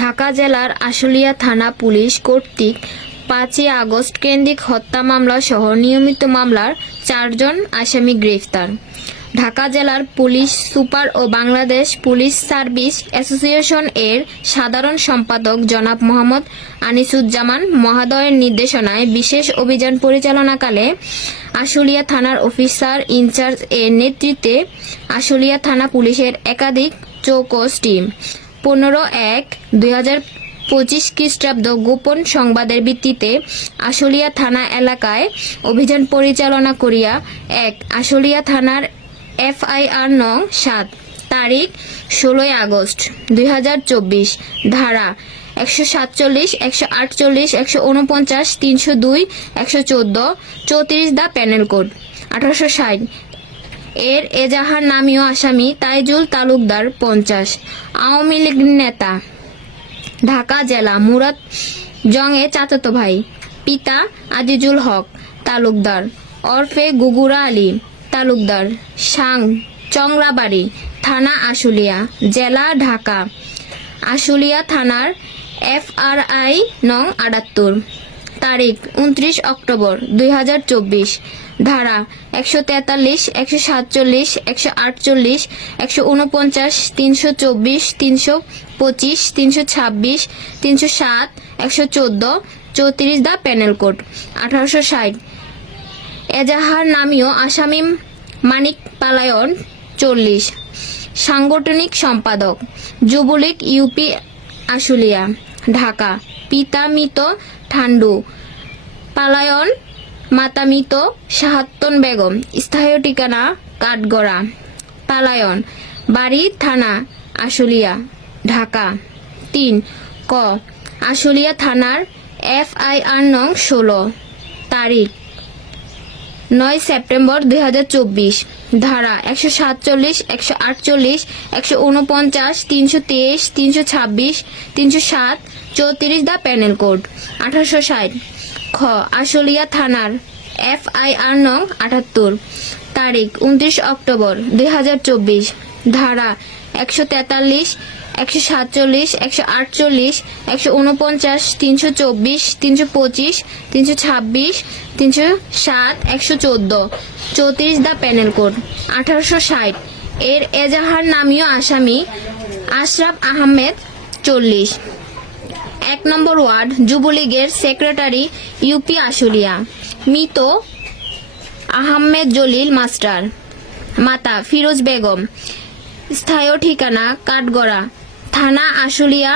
ঢাকা জেলার আশুলিয়া থানা পুলিশ কর্তৃক 5 আগস্ট কেন্দ্রিক হত্যা মামলা সহ নিয়মিত মামলার 4 জন আসামি গ্রেফতার। ঢাকা জেলার পুলিশ সুপার ও বাংলাদেশ পুলিশ সার্ভিস অ্যাসোসিয়েশন এর সাধারণ সম্পাদক জনাব মোহাম্মদ আনিসুজ্জামান মহোদয়ের নির্দেশনায় বিশেষ অভিযান পরিচালনাকালে আশুলিয়া থানার অফিসার ইনচার্জ এর নেতৃত্বে আশুলিয়া থানা পুলিশের একাধিক চৌকস টিম 15/1/2025 খ্রিস্টাব্দ গোপন সংবাদের ভিত্তিতে আশুলিয়া থানা এলাকায় অভিযান পরিচালনা করিয়া আশুলিয়া থানার FIR নং 7 তারিখ 16 আগস্ট 2024 ধারা 147, 148, 149, 302, 114, 34 দা প্যানেল কোড 1860 এর এজাহার নামীয় আসামি তাইজুল তালুকদার 50 আওয়ামী লীগ নেতা, ঢাকা জেলা মুরাদ জংয়ে চাচাতো ভাই, পিতা আজিজুল হক তালুকদার ওরফে গুগুরা আলী তালুকদার, সাং চংরাবাড়ি, থানা আশুলিয়া, জেলা ঢাকা। আশুলিয়া থানার FRI নং 78 তারিখ 29 অক্টোবর 2024 ধারা 143, 147, 148, 149, 324, 325, 326, 307, 114, 34 দা প্যানেল কোড 1860 এজাহার নামীয় আসামি মানিক পালায়ন 40 সাংগঠনিক সম্পাদক যুবলীগ ইউপি আশুলিয়া ঢাকা, পিতা মৃত ঠান্ডু পালায়ন, মাতা মৃত শাহাত্তন বেগম, স্থায়ী ঠিকানা কাঠগড়া পালায়ন, বাড়ি থানা আশুলিয়া ঢাকা। 3 ক আশুলিয়া থানার FIR নং 16 তারিখ 9 সেপ্টেম্বর 2024 ধারা 147, 148, 149, 323, 326, 307, 34 দা প্যানেল কোড 1860 খ আশুলিয়া থানার FIR নং 78 তারিখ 29 অক্টোবর 2024 ধারা 143, 147, 148, 149, 324, 325, 326, 307, 114, 34 দা প্যানেল কোড 1860 এর এজাহার নামীয় আসামি আশরাফ আহমেদ 40 1 নম্বর ওয়ার্ড যুবলীগের সেক্রেটারি ইউপি আশুলিয়া, মৃত আহমেদ জলিল মাস্টার, মাতা ফিরোজ বেগম, স্থায়ী ঠিকানা কাঠগড়া, থানা আশুলিয়া